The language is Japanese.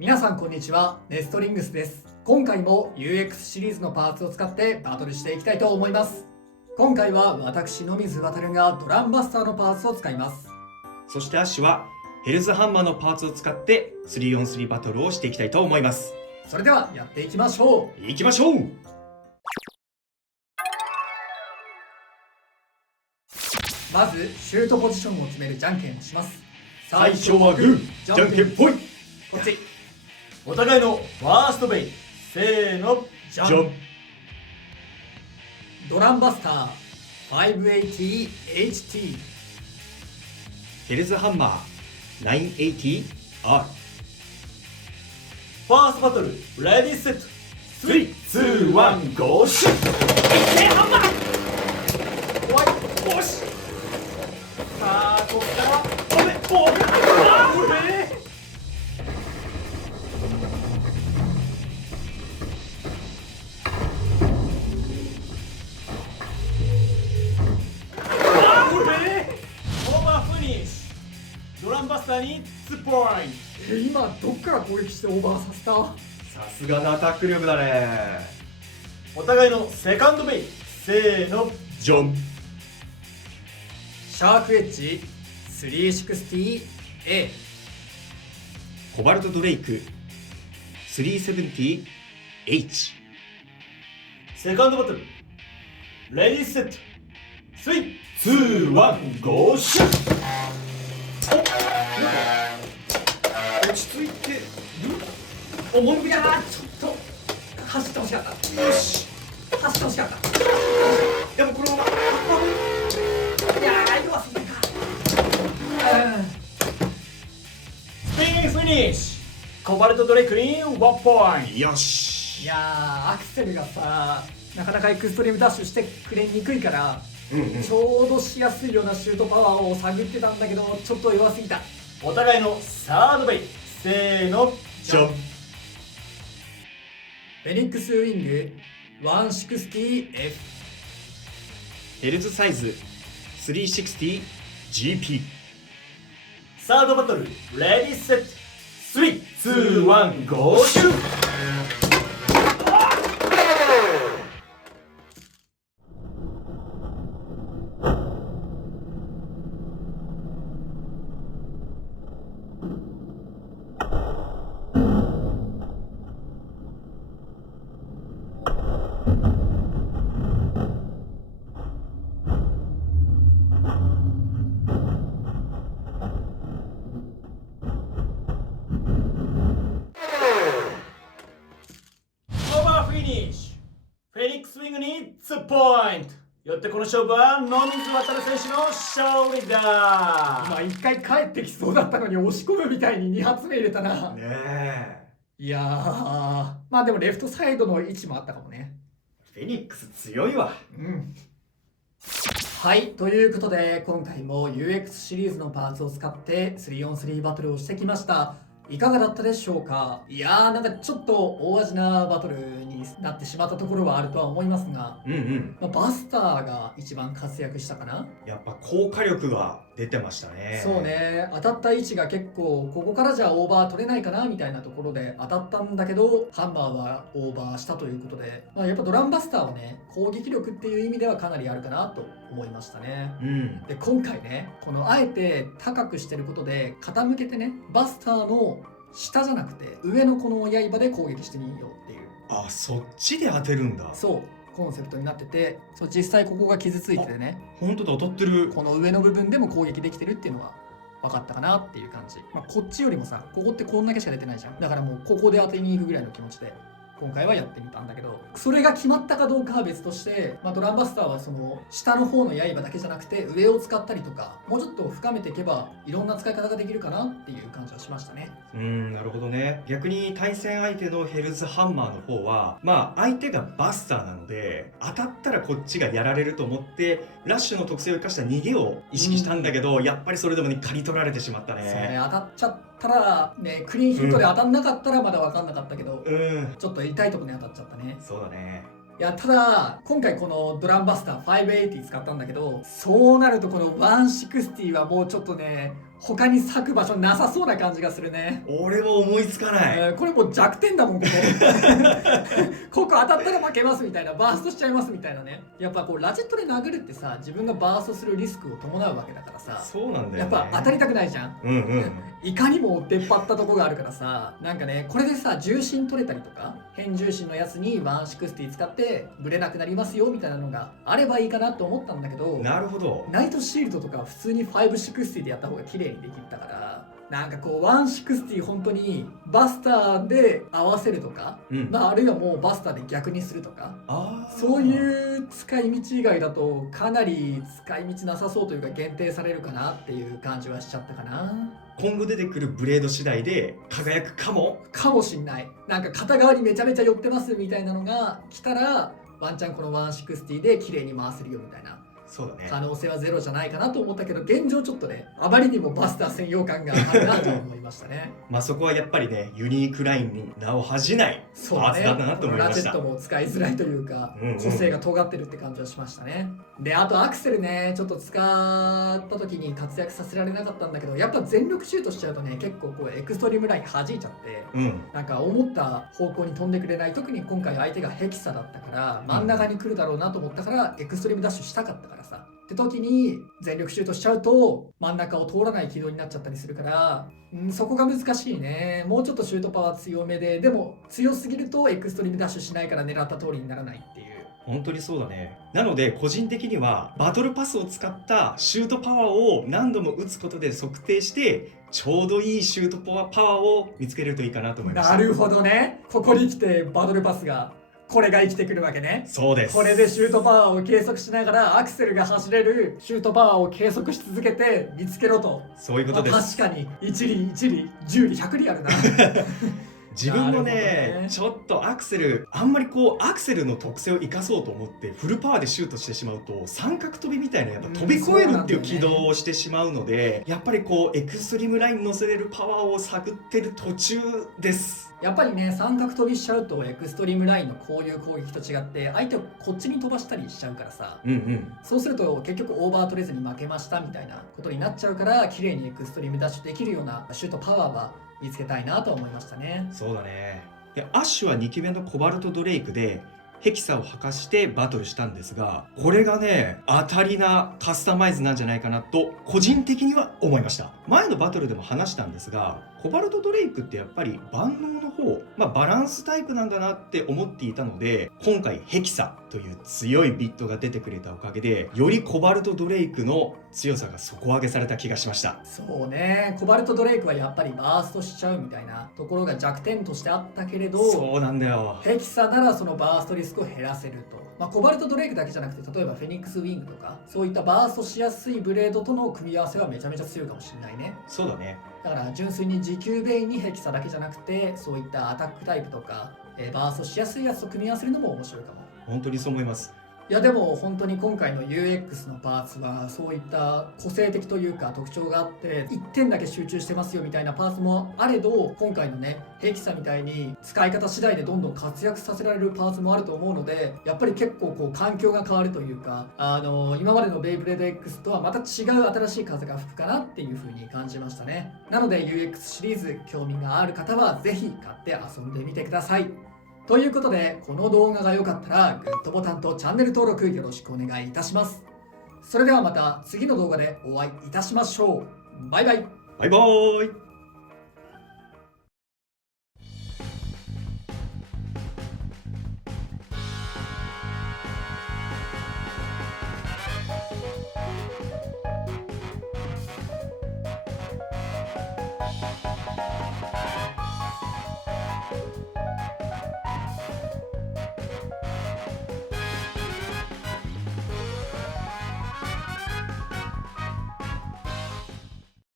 皆さんこんにちは、ネストリングスです。今回も UX シリーズのパーツを使ってバトルしていきたいと思います。今回は私野水航がドランバスターのパーツを使います。そしてアッシュはヘルズハンマーのパーツを使って 3on3 バトルをしていきたいと思います。それではやっていきましょう。行きましょう。まずシュートポジションを決めるじゃんけんをします。最初はグー、じゃんけんぽい。こっち。お互いのファーストベイ、せーの、じゃん。じゃん。ドランバスター 580HT。 ヘルズハンマー 980R。 ファーストバトル、レディーセット、3、2、1、ゴーシュッ。怖い。よし。さあ、こっからオーバーフィニッシュ。ドランバスターに2ポイン今どっから攻撃してオーバーさせた？さすがのアタック力だね。ト。お互いのセカンドベイ、せーの、じゃん。シャークエッジ 360A。 コバルトドレイク 370H。 セカンドバトル、レディーセット、3、2、1、ゴーシュッ。落ち着いてる。思いやな、ちょっと走ってほしかった。よし。走ってほしかった。でもこのままいやー、弱すぎたか。スピンフィニッシュ。コバルトドレイクに1ポイント。よし。いやー、アクセルがさ、なかなかエクストリームダッシュしてくれにくいから、ちょうどしやすいようなシュートパワーを探ってたんだけど、ちょっと弱すぎた。お互いのサードベイ、せーの、じゃん。フェニックスウィング 160F。 ヘルズサイズ 360GP。 サードバトル、レディーセット、3、2、1、ゴーシュッ。オーバーフィニッシュ。フェニックスウィングに2ポイント。よってこの勝負は野水航選手の勝利だ。今一回帰ってきそうだったのに押し込むみたいに2発目入れたな。ねえ。いやー、まあでもレフトサイドの位置もあったかもね。フェニックス強いわ。はい、ということで今回も UX シリーズのパーツを使って 3on3 バトルをしてきました。いかがだったでしょうか？いやー、なんかちょっと大味なバトルになってしまったところはあるとは思いますが、バスターが一番活躍したかな。やっぱ効果力が出てましたね。そうね、当たった位置が結構ここからじゃオーバー取れないかなみたいなところで当たったんだけど、ハンマーはオーバーしたということで、やっぱドランバスターはね、攻撃力っていう意味ではかなりあるかなと思いましたね。で今回ね、このあえて高くしてることで傾けてね、バスターの下じゃなくて上のこの刃で攻撃してみようっていう、あ、そっちで当てるんだ。そうコンセプトになってて、そう実際ここが傷ついててね、本当だ、当たってる。この上の部分でも攻撃できてるっていうのは分かったかなっていう感じ。こっちよりもさ、ここってこんだけしか出てないじゃん。だからもうここで当てに行くぐらいの気持ちで今回はやってみたんだけど、それが決まったかどうかは別として、ドランバスターはその下の方の刃だけじゃなくて上を使ったりとか、もうちょっと深めていけばいろんな使い方ができるかなっていう感じはしましたね。なるほどね。逆に対戦相手のヘルズハンマーの方は、相手がバスターなので当たったらこっちがやられると思ってラッシュの特性を生かした逃げを意識したんだけど、やっぱりそれでもね、刈り取られてしまったね。そうね、当たっちゃったらね、クリーンヒットで当たんなかったらまだ分かんなかったけど、ちょっと痛いところに当たっちゃったね。そうだね。いや、ただ今回このドランバスター580使ったんだけど、そうなるとこの160はもうちょっとね、他に咲く場所なさそうな感じがするね。俺も思いつかない。これもう弱点だもん、ここ。ここ当たったら負けますみたいな、バーストしちゃいますみたいなね。やっぱこうラチェットで殴るってさ、自分がバーストするリスクを伴うわけだからさ、そうなんだよね。やっぱ当たりたくないじゃん。うんうん。いかにも出っ張ったとこがあるからさ、なんかね、これでさ、重心取れたりとか、変重心のやつに160使ってブレなくなりますよみたいなのがあればいいかなと思ったんだけど、なるほど。ナイトシールドとかは普通に560でやった方が綺麗にできたから、なんかこう160本当にバスターで合わせるとか、うん。あるいはもうバスターで逆にするとか、あーそういう使い道以外だとかなり使い道なさそうというか限定されるかなっていう感じはしちゃったかな。今後出てくるブレード次第で輝くかも。かもしんない。なんか片側にめちゃめちゃ寄ってますみたいなのが来たら、ワンチャンこの160で綺麗に回せるよみたいなそうだね。可能性はゼロじゃないかなと思ったけど、現状ちょっとね、あまりにもバスター専用感があるなと思いましたね。まあそこはやっぱりね、ユニークラインに名を恥じないそうね、パーツだったなと思いました。ラチェットも使いづらいというか、うんうん個性が尖ってるって感じはしましたね。で、あとアクセルね、ちょっと使った時に活躍させられなかったんだけど、やっぱ全力シュートしちゃうとね、結構こうエクストリームライン弾いちゃって、うん。なんか思った方向に飛んでくれない。特に今回相手がヘキサだったから真ん中に来るだろうなと思ったからエクストリームダッシュしたかったからさ、って時に全力シュートしちゃうと真ん中を通らない軌道になっちゃったりするから、そこが難しいね。もうちょっとシュートパワー強めで、でも強すぎるとエクストリームダッシュしないから狙った通りにならないっていう。本当にそうだね。なので個人的にはバトルパスを使ったシュートパワーを何度も打つことで測定してちょうどいいシュートパワーを見つけるといいかなと思いました。なるほどね。ここに来てバトルパスがこれが生きてくるわけね。そうです。これでシュートパワーを計測しながらアクセルが走れるシュートパワーを計測し続けて見つけろと。そういうことです。確かに1里1里10里100里あるな。自分もなるねほどねちょっとアクセルあんまりこうアクセルの特性を生かそうと思ってフルパワーでシュートしてしまうと三角跳びみたいなやっぱ飛び越えるっていう軌道をしてしまうので、やっぱりこうエクストリームラインに乗せれるパワーを探ってる途中です。やっぱりね、三角飛びしちゃうとエクストリームラインのこういう攻撃と違って相手をこっちに飛ばしたりしちゃうからさ、うんうん。そうすると結局オーバー取れずに負けましたみたいなことになっちゃうから、綺麗にエクストリームダッシュできるようなシュートパワーは見つけたいなと思いましたね。そうだね。でアッシュは2期目のコバルトドレイクでヘキサを履かしてバトルしたんですが、これがね当たりなカスタマイズなんじゃないかなと個人的には思いました。前のバトルでも話したんですが、コバルトドレイクってやっぱり万能の方、バランスタイプなんだなって思っていたので、今回ヘキサという強いビットが出てくれたおかげでよりコバルトドレイクの強さが底上げされた気がしました。そうね、コバルトドレイクはやっぱりバーストしちゃうみたいなところが弱点としてあったけれど、そうなんだよ。ヘキサならそのバーストリスクを減らせると。コバルトドレイクだけじゃなくて、例えばフェニックスウィングとかそういったバーストしやすいブレードとの組み合わせはめちゃめちゃ強いかもしれないね。そうだね。だから純粋に持久ベインにヘキサだけじゃなくて、そういったアタックタイプとか、バーストしやすいやつと組み合わせるのも面白いかも。本当にそう思います。いやでも本当に今回の UX のパーツはそういった個性的というか特徴があって、1点だけ集中してますよみたいなパーツもあれど、今回のねヘキサみたいに使い方次第でどんどん活躍させられるパーツもあると思うので、やっぱり結構こう環境が変わるというか、今までのベイブレード X とはまた違う新しい風が吹くかなっていう風に感じましたね。なので UX シリーズ興味がある方はぜひ買って遊んでみてください。ということで、この動画が良かったらグッドボタンとチャンネル登録よろしくお願いいたします。それではまた次の動画でお会いいたしましょう。バイバイ。バイバーイ。